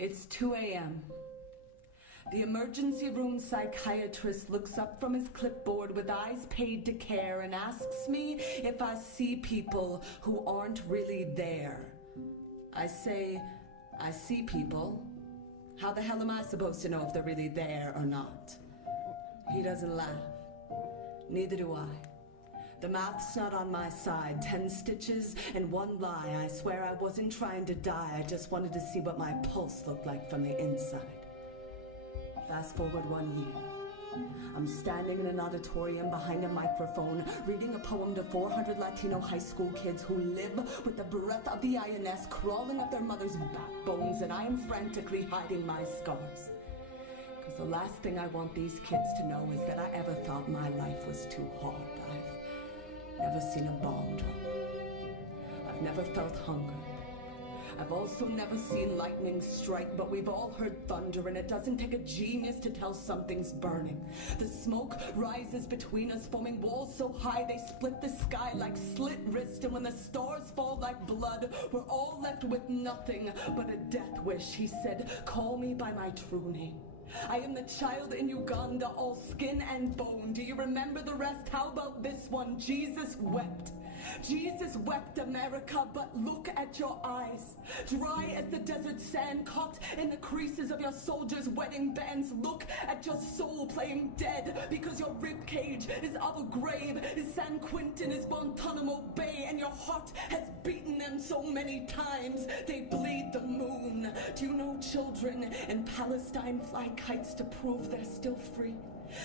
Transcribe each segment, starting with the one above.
It's 2 a.m. The emergency room psychiatrist looks up from his clipboard with eyes paid to care and asks me if I see people who aren't really there. I say, I see people. How the hell am I supposed to know if they're really there or not? He doesn't laugh. Neither do I. The math's not on my side. 10 stitches and 1 lie. I swear I wasn't trying to die. I just wanted to see what my pulse looked like from the inside. Fast forward 1 year. I'm standing in an auditorium behind a microphone, reading a poem to 400 Latino high school kids who live with the breath of the INS crawling up their mother's backbones, and I am frantically hiding my scars. Because the last thing I want these kids to know is that I ever thought my life was too hard. I've never seen a bomb drop. I've never felt hunger. I've also never seen lightning strike, but we've all heard thunder, and it doesn't take a genius to tell something's burning. The smoke rises between us, forming walls so high they split the sky like slit wrist, and when the stars fall like blood, we're all left with nothing but a death wish. He said, call me by my true name. I am the child in Uganda, all skin and bone. Do you remember the rest? How about this one? Jesus wept. Jesus wept, America, but look at your eyes. Dry as the desert sand, caught in the creases of your soldiers' wedding bands. Look at your soul playing dead, because your ribcage is Abu Ghraib, is San Quentin, is Guantanamo Bay, and your heart has beaten them so many times they bleed the moon. Do you know children in Palestine fly kites to prove they're still free?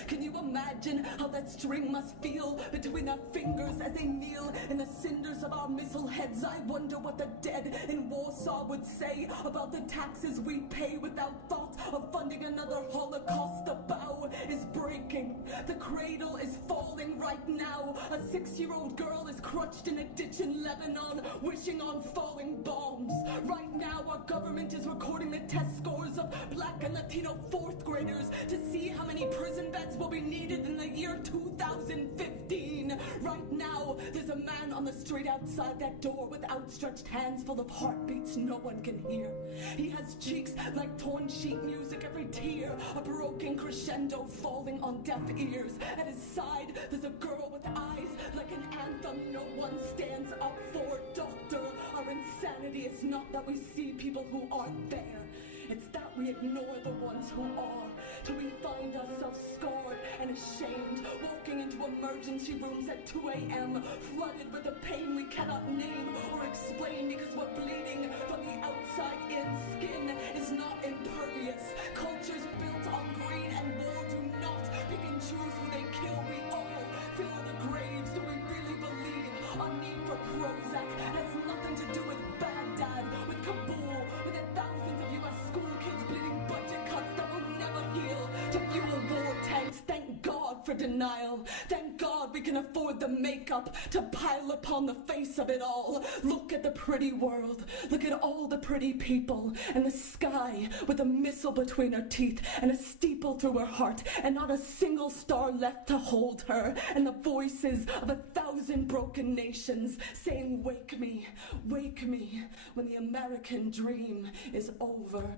Can you imagine how that string must feel between their fingers as they kneel in the cinders of our missile heads? I wonder what the dead in Warsaw would say about the taxes we pay without thought of funding another Holocaust. The bough is breaking. The cradle is falling right now. A 6-year-old girl is crushed in a ditch in Lebanon, wishing on falling bombs. Right now, our government is recording the test scores of Black and Latino 4th graders to see how many prison beds will be needed in the year 2015. Right now, there's a man on the street outside that door with outstretched hands full of heartbeats no one can hear. He has cheeks like torn sheet music, every tear a broken crescendo falling on deaf ears. At his side, there's a girl with eyes like an anthem no one stands up for. Doctor, our insanity is not that we see people who aren't there. It's that we ignore the ones who are, till we find ourselves scarred and ashamed, walking into emergency rooms at 2 a.m., flooded with the pain we cannot name or explain, because we're bleeding from the outside in. Skin is not impervious. Cultures built on greed and war do not pick and choose who they kill. We all fill the graves. Do we really believe our need for Prozac has nothing to do with Baghdad, with Kabul, with the thousands of U.S. school kids bleeding budget cuts that will never heal, to fuel war tanks? Thank God for denial. Thank God we can afford the makeup to pile upon the face of it all. Look at the pretty world. Look at all the pretty people, and the sky with a missile between her teeth and a steeple through her heart, and not a single star left to hold her, and the voices of 1,000 broken nations saying, wake me when the American dream is over.